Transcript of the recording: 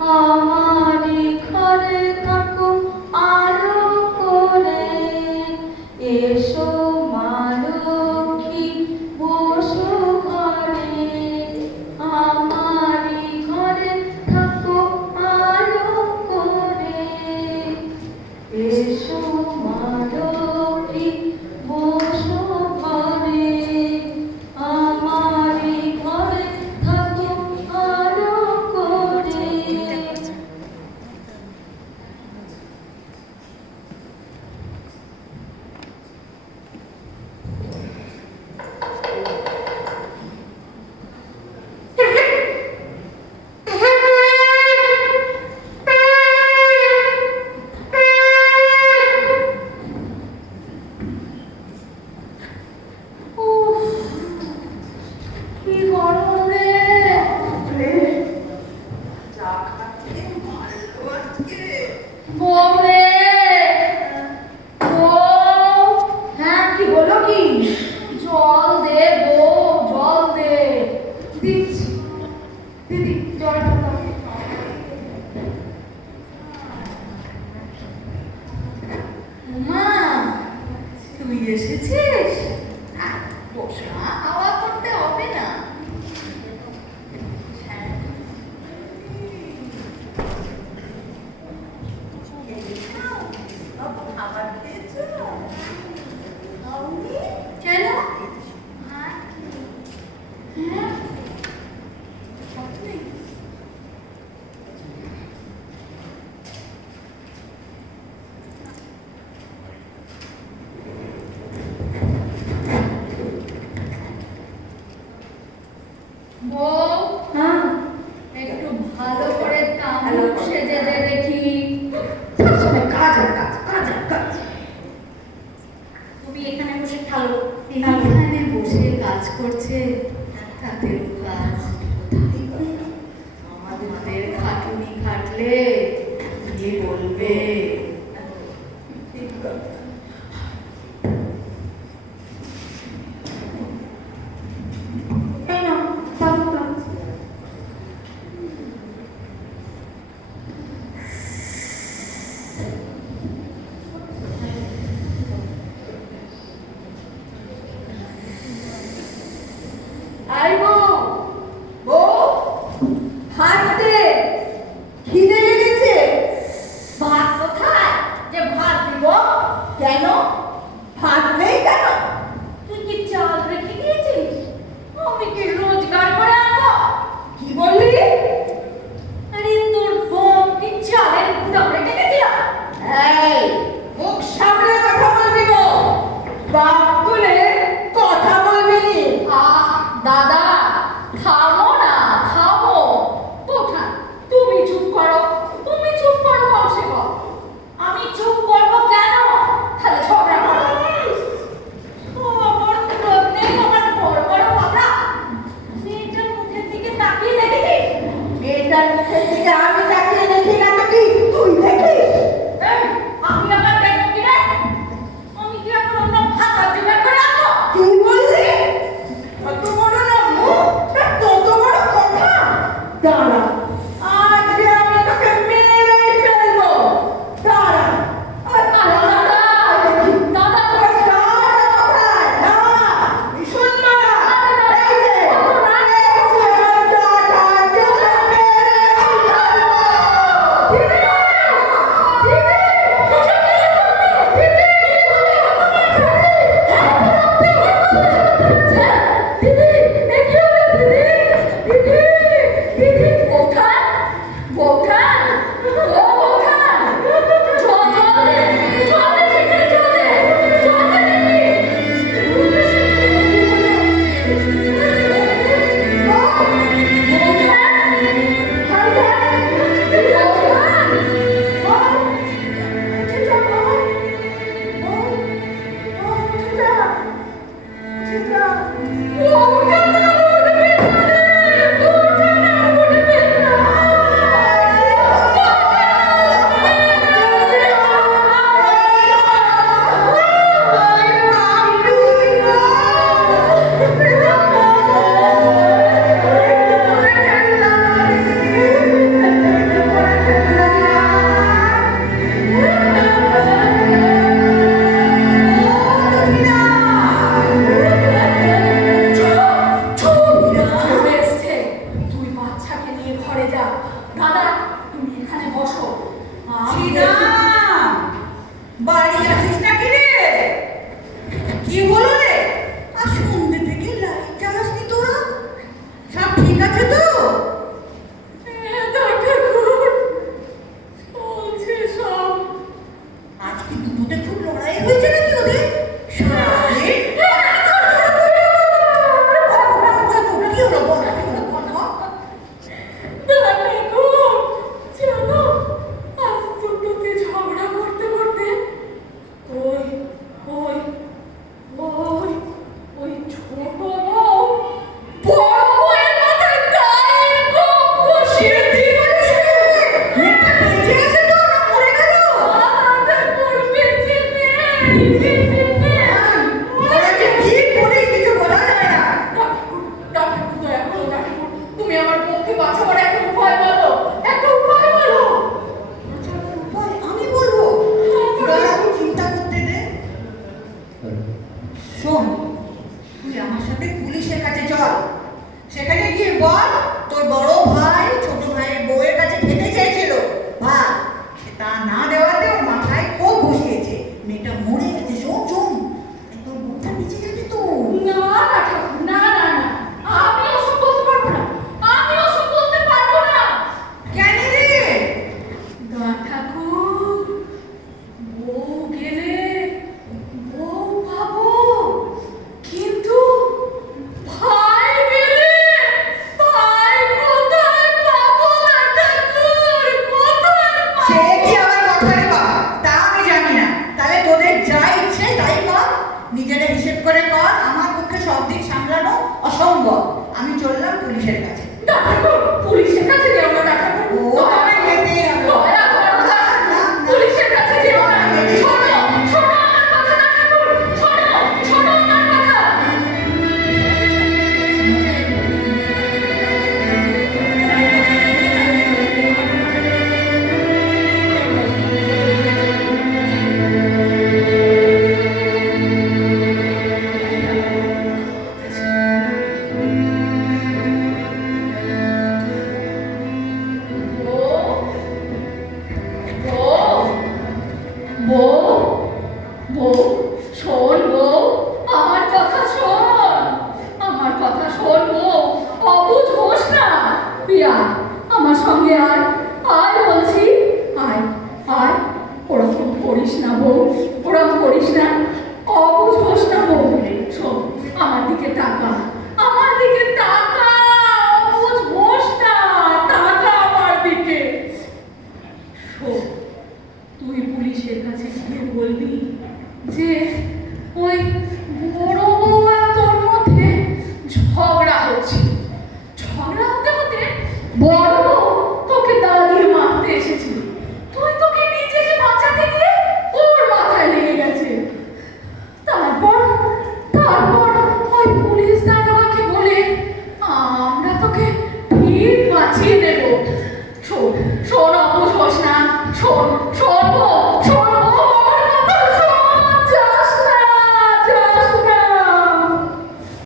আমারি ঘরে থাকো আলো করে, এসো মা লক্ষ্মী বসো ঘরে, আমারি ঘরে থাকো আলো করে, এসো মা লক্ষ্মী বসো ঘরে, আমারি ঘরে থাকো আলো করে। কি গরম রে! বউ রে! বউ! হ্যাঁ, কি বলো কি? জল দে বউ, জল দে। দিচ্ছি। দিদি, জলটা দাও। মা, তুই এসেছিস? বস না, হাওয়া করতে হবে না। কেন? হ্যাঁ? বউ, হ্যাঁ, একটু ভালো করে তামুক সেজে দে দেখি। সবসময় কাজ আর কাজ, কাজ আর কাজ। তুমি এখানে বসে খালো। এখানে বসে কাজ করছে, তাদের কাজ আমাদের খাটুনি খাটলে কি বলবে? এই নাও, তামুক নাও। আই বউ, বউ, ভাত দে, খিদে লেগেছে। ভাত কোথায় যে ভাত দিব? কেন ভাত নেই কেন? তুই কি চাল রেখে দিয়েছিস? আমি কি রোজগার করে আনবো? কি বললি? আরে তোর বউ কি চালের গুঁড়ো রেখে দিল? এই, মুখ সামলে কথা বলবি গো, বাপ তুলে কথা বলবি নি। দাদা, থামো না, থামো। কোথা? তুমি চুপ করো, তুমি চুপ করো কমসে কম। আমি চুপ করবো কেন? তাহলে ঝগড়া করো। ও আমার ক্রোধ নেই, আমার বড় বড় কথা। মেয়েটার মুখের দিকে তাকিয়ে দেখেছিস? মেয়েটার মুখের দিকে আমি তাকিয়ে দেখি না তো কি তুই দেখিস? এই, আমি আবার দেখবো কি রে? আমি কি এখন অন্য ভাত জোগাড় করে আনবো? কি বললি? কত বড় না মুখ, তত বড় কথা। দাঁড়া, আজকে আমি তোকে মেরে ফেলবো। দাঁড়া। দাদা, যাক। দাদা, তুমি এখানে বসো। ছিনা, বাড়ি আসিস নাকি রে? কি হলো রে? আর সন্ধ্যে থেকে লাইট জ্বালাসনি তোরা? সব ঠিক আছে তো? আজ কি দুটোতে খুব লড়াই হয়েছে নাকি ওদের? সারাদিন? কি হলো বল, কি হলো বল, বল। ঝগড়া করতে করতে ওই ওই ওই ওই ছোট বউ বড় বউয়ের মাথায় গায়ের কোপ বসিয়ে দিয়েছে। মেয়েটা বেঁচে আছে তো না মরে গেল? আমাদের মোর বেঁচে নেই, বেঁচে নেই। ওরা যে কি করে কিছু বোঝা যায় না। ডাক্তার, দয়া করো ডাক্তার, তুমি আমার বউকে বাঁচাবার একটা উপায় বলো, একটা উপায় বলো। উপায় আমি বলবো? দাঁড়া, চিন্তা করতে দে। শোন, তুই আমার সাথে পুলিশের কাছে চল। সেখানে গিয়ে বল তোর বড় ভাই ছোট ভাইয়ের বউয়ের কাছে খেতে চেয়েছিল ভাত, সে তা না দেওয়াতে ওর মাথায় ক্ষোভ বসিয়েছে। মেয়েটা মরে গেছে। শোন শোন, তোর বউটা বেঁচে যাবে তো। না না ঠাকুর, না না না, আমি ওসব বলতে পারবো না, আমি ওসব বলতে পারবো না। কেন রে? দয়া ঠাকুর, বউ গেলে বউ পাবো, কিন্তু ভাই গেলে ভাই কোথায় পাবো না ঠাকুর, কোথায় সে পাবো? কি আবার কথা রে বাবা? তা আমি জানি না। তাহলে তোদের যা ইচ্ছে তাই কর, নিজেরা হিসেব করে কর। আমার পক্ষে সব দিক সামলানো অসম্ভব। আমি চললাম পুলিশের কাছে। ঠাকুর, পুলিশের কাছে যেও না ঠাকুর। ও, তোমায় যেতেই হবে। দয়া করো ঠাকুর, পুলিশের কাছে যেও না। শোনো, শোনো আমার কথা না ঠাকুর, শোনো, শোনো আমার কথা। বউ, বউ, বউ, শোন বউ, আমার কথা শোন, আমার কথা শোন বউ, অবুঝ হোস না। পিয়া, আমার সঙ্গে আয়, আয় বলছি, আয়, আয়। ওরকম করিস না বউ, ওরকম করিস না, অবুঝ হোস না বউ। শোন, আমার দিকে তাকা, আমার দিকে তাকা, অবুঝ হোস না, তাকা আমার দিকে। শোন, তুই পুলিশের কাছে গিয়ে বলবি যে ওই বড় বউ আর তোর মধ্যে ঝগড়া হচ্ছে, ঝগড়া হতে হতে বড়